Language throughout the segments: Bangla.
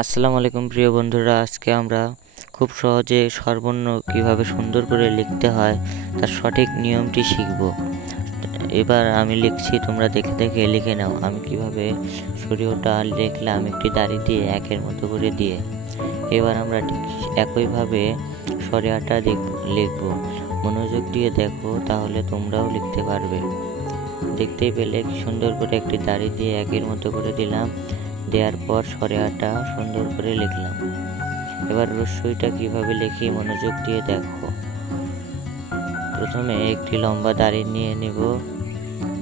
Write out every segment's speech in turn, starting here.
আসসালামু আলাইকুম প্রিয় বন্ধুরা, আজকে আমরা খুব সহজে স্বরবর্ণ কিভাবে সুন্দর করে লিখতে হয় তার সঠিক নিয়মটি শিখব। এবার আমি লিখছি, তোমরা দেখে দেখে লিখে নাও। আমি কিভাবে সূর্যটা লিখলাম একটি দাড়ি দিয়ে একের মতো করে দিয়ে। এবার আমরা ঠিক একইভাবে সরেয়াটা লিখব। মনোযোগ দিয়ে দেখো, তাহলে তোমরাও লিখতে পারবে। দেখতেই পেলে কি সুন্দর করে একটি দাড়ি দিয়ে একের মতো করে দিলাম। দেওয়ার পর সরেয়াটা সুন্দর করে লিখলাম। এবার রস্যইটা কিভাবে লিখি মনোযোগ দিয়ে দেখো। প্রথমে একটি লম্বা দাড়ি নিয়ে নেব,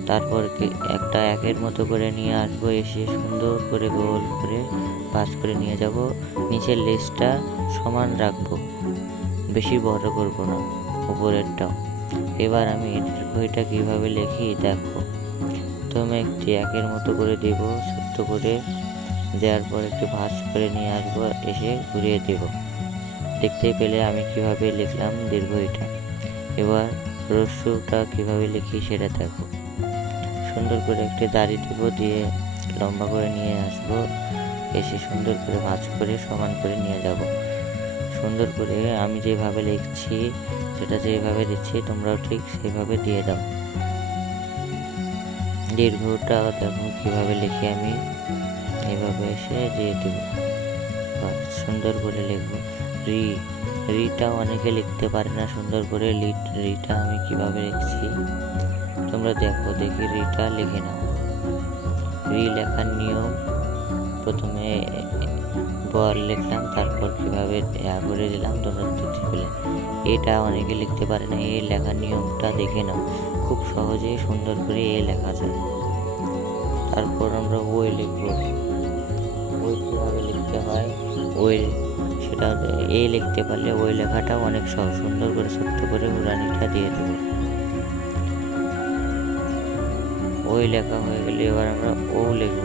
তারপর একটা একের মতো করে নিয়ে আসবো, এসে সুন্দর করে গোল করে ভাঁজ করে নিয়ে যাব। নিচের লেজটা সমান রাখবো, বেশি বড় করব না, উপরেরটাও। এবার আমি দীর্ঘইটা কিভাবে লিখি দেখো। প্রথমে একটি একের মতো করে দেব, ছোট্ট করে দেওয়ার পর একটু ভাঁজ করে নিয়ে আসবো, এসে ঘুরিয়ে দেব। দেখতেই পেলে আমি কিভাবে লিখলাম দীর্ঘইটা। এবার রস্যটা কিভাবে লিখি সেটা দেখো। সুন্দর করে একটি দাড়ি দেব, দিয়ে লম্বা করে নিয়ে আসবো, এসে সুন্দর করে ভাঁজ করে সমান করে নিয়ে যাব। সুন্দর করে আমি যেভাবে লিখছি সেটা যেভাবে দিচ্ছি তোমরাও ঠিক সেভাবে দিয়ে দাও। দীর্ঘটা দেখো কিভাবে লিখি আমি, এভাবে এসে দিয়ে দেব। সুন্দর করে লিখবো। রিটা অনেকে লিখতে পারে না সুন্দর করে। রিটা আমি কিভাবে লিখছি তোমরা দেখো, দেখি রিটা লিখে নাও। রি লেখার নিয়ম, প্রথমে বল লিখলাম, তারপর কিভাবে করে দিলাম তোমরা দেখতে পেলে। এটা অনেকে লিখতে পারে না, এই লেখার নিয়মটা দেখে নাও, খুব সহজেই সুন্দর করে এ লেখা যায়। তারপর আমরা ওই লিখবো। ওই কীভাবে লিখতে হয়, ওই সেটা এ লিখতে পারলে ওই লেখাটাও অনেক সহজ। সুন্দর করে ছোট্ট করে উড়ানিটা দিয়ে দেব। ওই লেখা হয়ে গেলে এবার আমরা ও লিখব।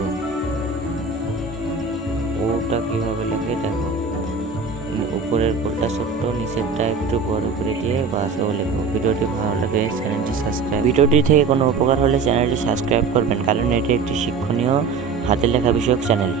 ওটা কিভাবে লেখে দেখো, উপরের কোলটা ছোট্ট, নিচেরটা একটু বড় করে দিয়ে বাস ও লিখবো। ভিডিওটি ভালো লাগে ভিডিওটি থেকে কোনো উপকার হলে চ্যানেলটি সাবস্ক্রাইব করবেন, কারণ এটি একটি শিক্ষণীয় হাতের লেখা বিষয়ক চ্যানেল।